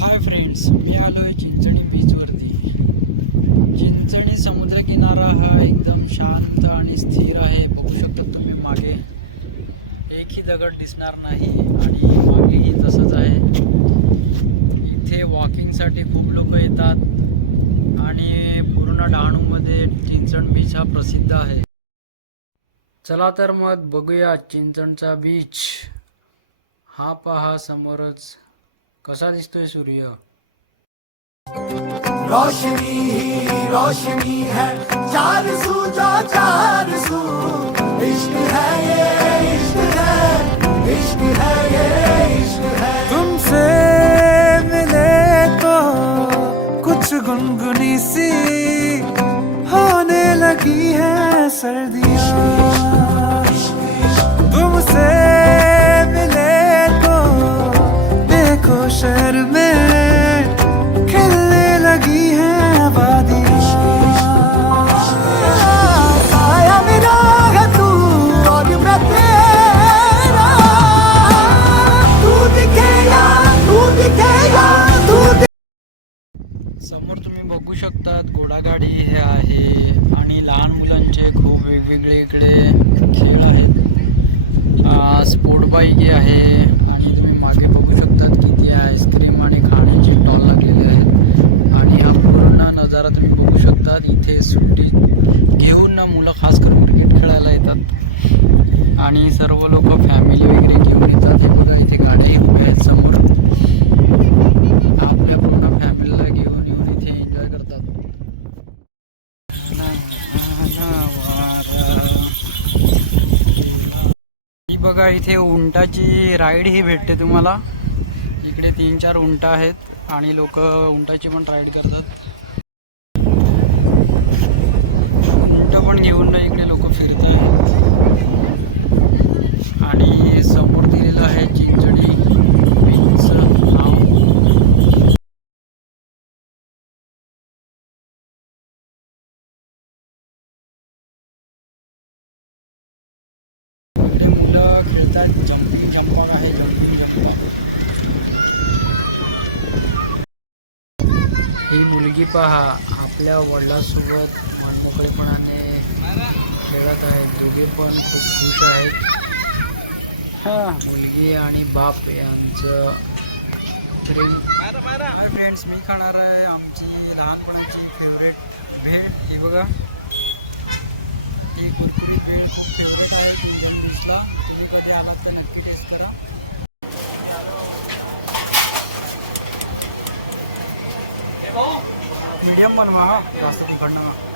Hi friends मी आलो आहे चिंचणी बीचवरती चिंचणी समुद्रकिनारा हा एकदम शांत आणि स्थिर आहे. बघू शकता तुम्ही मागे. एकही दगड दिसणार नाही आणि मागेही तसंच आहे. इथे वॉकिंगसाठी खूप लोक येतात आणि पूर्ण डहाणूमध्ये चिंचण बीच हा प्रसिद्ध आहे. चला तर मग बघूया चिंचणचा बीच हा पहा समोरच. कसा दिसतोय सूर्य? रोशनी ही रोशनी है चार सू जो चार सू। इश्क है ये इश्क है इश्क है ये इश्क है। तुमसे मिले तो कुछ गुनगुनी सी होने लगी है सर्दियाँ। बघू शकतात घोडागाडी हे आहे आणि लहान मुलांचे खूप वेगवेगळे इकडे खेळ आहेत. स्पोर्ट बाईक हे आहे आणि तुम्ही मागे बघू शकतात किती आईस्क्रीम आणि खाण्याची स्टॉल लागलेले आहेत आणि हा पूर्ण नजारा तुम्ही बघू शकतात. इथे सुट्टी घेऊन ना मुलं खास करून क्रिकेट खेळायला येतात. आणि सर्व लोक फॅमिली वगैरे घेऊन येतात हे बघा इथे गाड्याही उभ्या आहेत समोर आपल्या पूर्ण फॅमिलीला घेऊन येऊन इथे एन्जॉय करतात ही बघा इथे उंटाची राईड ही भेटते तुम्हाला. इकडे तीन चार उंट आहेत आणि लोक उंटाची पण राईड करतात. उंट पण घेऊन इकडे लोक फिरत आहेत इकडे मुलं खेळतात जम्पिंग जम्पॉक आहे जम्पिंग जम्पॉक ही मुलगी पहा आपल्या वडिलांसोबत मनमोकळेपणाने खेळत आहे. दोघे पण खूप खुश आहेत. हा. मुलगी आणि बाप यांचं प्रेम. हाय फ्रेंड्स मी खाणार आहे आमची लहानपणाची फेवरेट भेळ ही बघा. मीडियम बनवा हा जास्त तिखट नका